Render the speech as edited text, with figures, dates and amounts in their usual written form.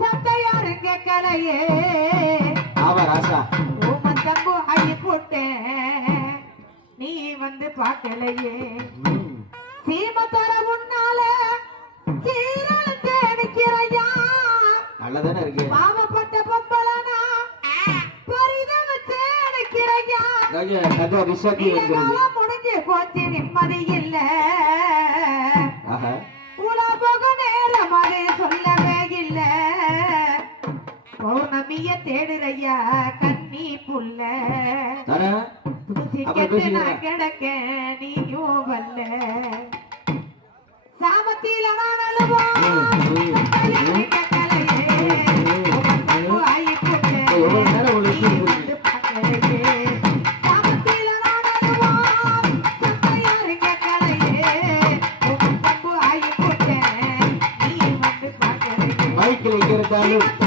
சத்தையாருங்க கலையே ராசா தம்பு அள்ளி போட்டேன் நீ வந்து பார்க்கலையே சீமத்தர உன்னால சீரல் தேடிக்கிறையா நல்லதானே இருக்கு பாவப்பட்ட பொம்பளனா பரிதம் தேடிக்கிறையா கதை ரிஷாக்கி வந்துருது முடிஞ்சு போச்சு நிம்மதி இல்ல உலக நேரம் அது சொல்லவே இல்ல பௌர்ணமிய தேடுறையா கண்ணி புல்ல நான் கிடக்க நீயும் வல்ல சாமத்தில நான் மைக்கில்